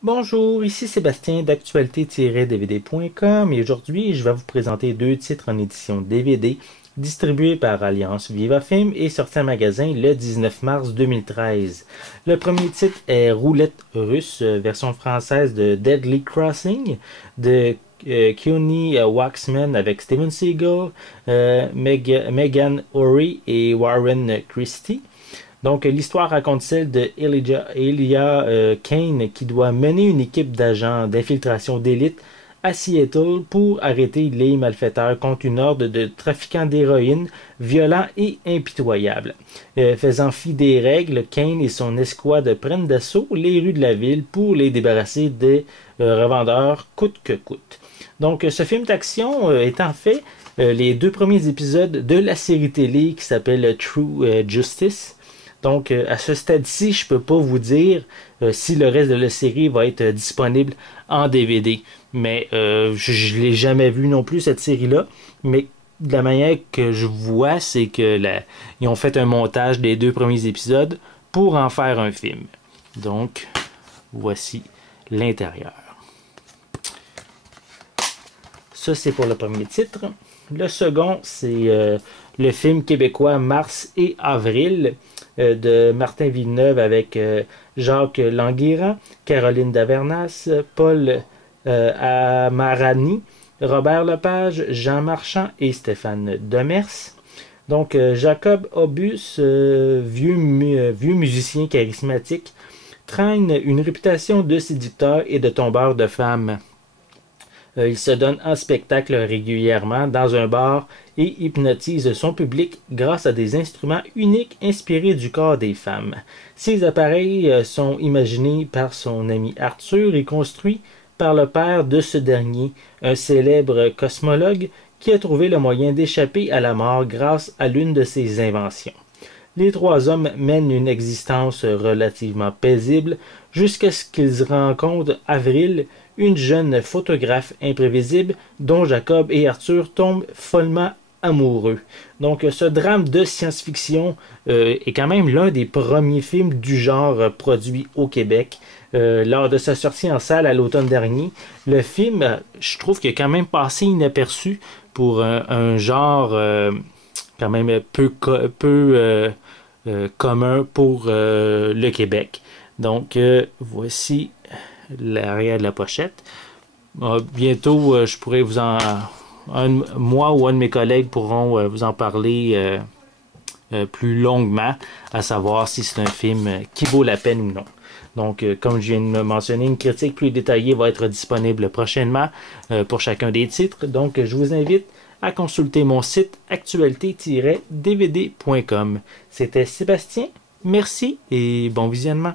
Bonjour, ici Sébastien d'actualité-dvd.com et aujourd'hui je vais vous présenter deux titres en édition DVD distribués par Alliance Viva Film et sortis en magasin le 19 mars 2013. Le premier titre est Roulette russe, version française de Deadly Crossing de Keone Waxman avec Steven Seagal, Megan Ory et Warren Christie. Donc, l'histoire raconte celle de Elijah Kane qui doit mener une équipe d'agents d'infiltration d'élite à Seattle pour arrêter les malfaiteurs contre une horde de trafiquants d'héroïne violents et impitoyables. Faisant fi des règles, Kane et son escouade prennent d'assaut les rues de la ville pour les débarrasser des revendeurs coûte que coûte. Donc, ce film d'action est en fait les deux premiers épisodes de la série télé qui s'appelle True Justice. Donc, à ce stade-ci, je ne peux pas vous dire si le reste de la série va être disponible en DVD. Mais je ne l'ai jamais vu non plus, cette série-là. Mais de la manière que je vois, c'est que ils ont fait un montage des deux premiers épisodes pour en faire un film. Donc, voici l'intérieur. Ça, c'est pour le premier titre. Le second, c'est le film québécois Mars et Avril de Martin Villeneuve avec Jacques Languirand, Caroline Davernas, Paul Amarani, Robert Lepage, Jean Marchand et Stéphane Demers. Donc, Jacob Obus, vieux musicien charismatique, traîne une réputation de séducteur et de tombeur de femmes. Il se donne en spectacle régulièrement dans un bar et hypnotise son public grâce à des instruments uniques inspirés du corps des femmes. Ces appareils sont imaginés par son ami Arthur et construits par le père de ce dernier, un célèbre cosmologue qui a trouvé le moyen d'échapper à la mort grâce à l'une de ses inventions. Les trois hommes mènent une existence relativement paisible jusqu'à ce qu'ils rencontrent Avril, une jeune photographe imprévisible dont Jacob et Arthur tombent follement amoureux. Donc ce drame de science-fiction est quand même l'un des premiers films du genre produit au Québec. Lors de sa sortie en salle à l'automne dernier, le film, je trouve qu'il a quand même passé inaperçu pour un genre quand même peu commun pour le Québec. Donc voici l'arrière de la pochette. Bientôt, je pourrais moi ou un de mes collègues pourront vous en parler plus longuement, à savoir si c'est un film qui vaut la peine ou non. Donc, comme je viens de le mentionner, une critique plus détaillée va être disponible prochainement pour chacun des titres. Donc, je vous invite à consulter mon site actualité-dvd.com. C'était Sébastien. Merci et bon visionnement.